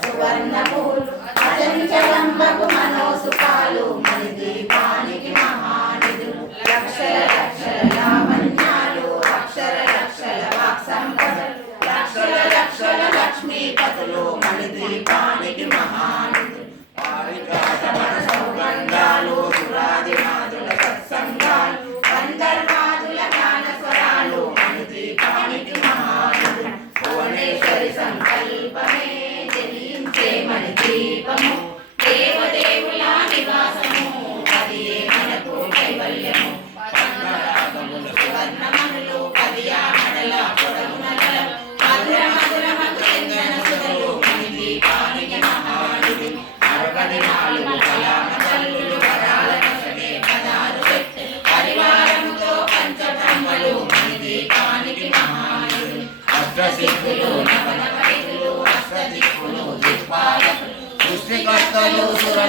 సువర్ణపు మనోసుఖాలు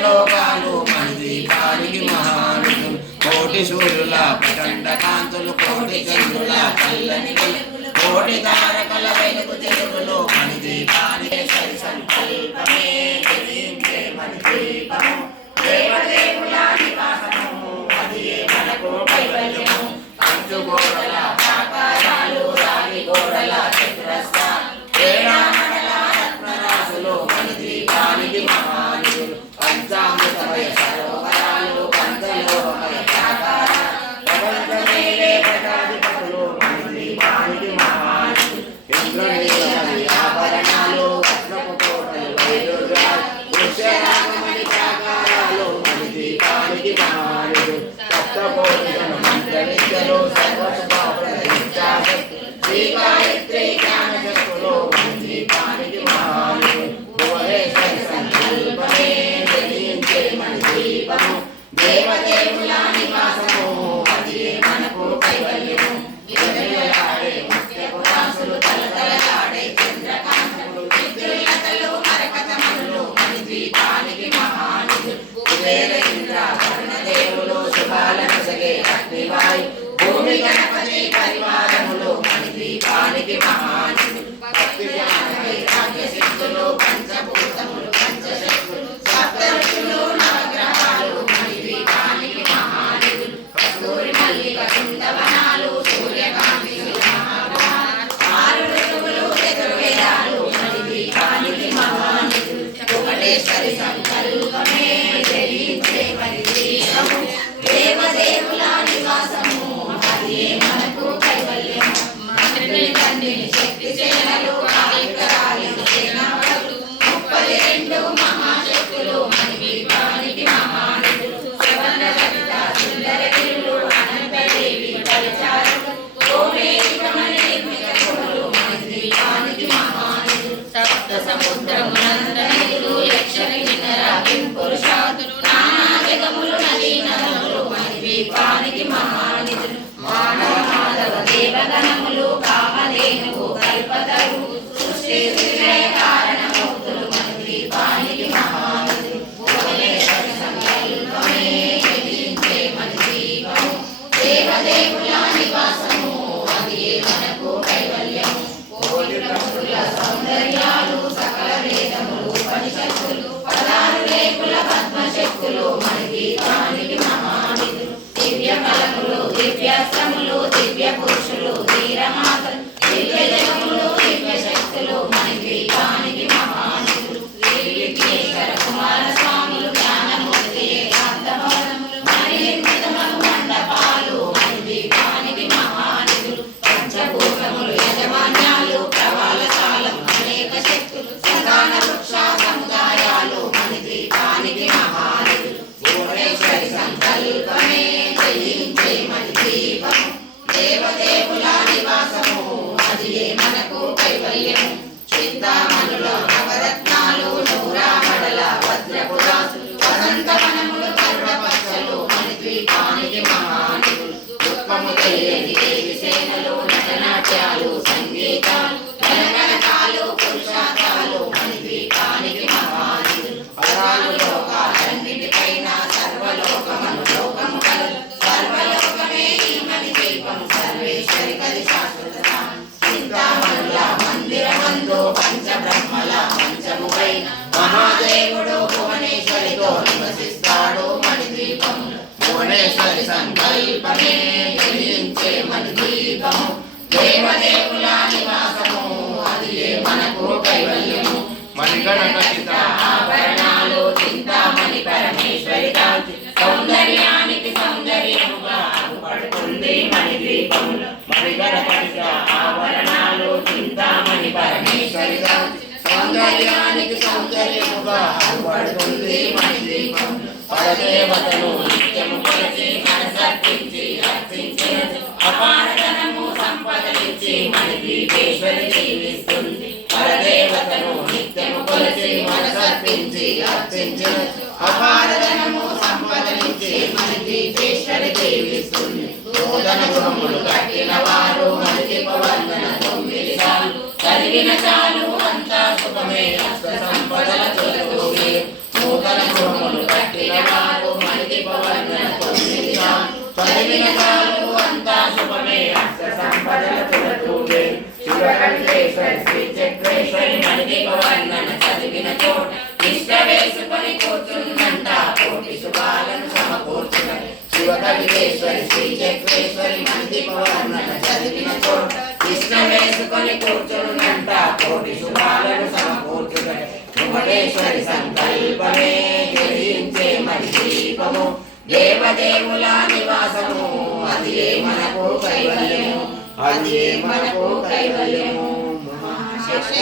లోకాలు మంది దీపానికి మహాను కోటి సూర్యుల ప్రచండ కాంతులు కోటి చంద్రుల కల్లని కోటి తారకల వెలుగు తెలుగులో మంది దీపానికి ఇంద్ర వరుణ దేవులు శుభాలను భూమి గణపతి పరివారములు మణి దీపానికి మహానుడు భక్తులై భాగ్యశక్తులు పంచభూతములు పంచశక్తులు సంకల్పమే ఉత్తరమునందనీయులు యక్షగిన్నర పురుషాదులు నానా జగములు భక్తులు మనకి దివ్య ఫలములు దివ్య పురుషులు. చింతామణులో దీపంలో భువనేశ్వరి సంకల్పమే వెలిగించే మణి దీపము దేవదేవుల నివాసము అది ఏ మనకు కైవల్యము? మణిగణకటిత ఆభరణాలు చింతామణి పరమేశ్వరి కాంతి. సౌందర్యానికి సౌందర్యముగా పడుతుంది మణి ఆభరణాలు చింతామణి పరమేశ్వరి సౌందర్యానికి సౌందర్యముగా పడుతుంది మణి పరదేవతను నిత్యము కొలిచి మనసర్పించి అర్పించిన అపారధనము సంపదనిచ్చి మణి దీపేశ్వరి జీవిస్తుంది పరదేవతను నిత్యము కొలిచి మనసర్పించి అర్పించిన అపారధనము సంపదనిచ్చి మణి దీపేశ్వరి జీవిస్తుంది. నూతన గృహములు కట్టిన వారు మణి చదివిన చోట ఇష్ట వేసుకొని కూర్చుందంట కోటి శుభాలను సమకూర్చున్నది శివకవికేశ్వరి శ్రీ చక్రేశ్వరి మణి చదివిన చోట వేసుకొని కూర్చున్నంట కోటి శుభాలను సమకూర్చున్నది భువనేశ్వరి సంకల్పమే జయించే మరి దీపము దేవదేవుల నివాసము అది మనకు కైవల్యము. అది మనకు కైవల్యము మహాశక్తి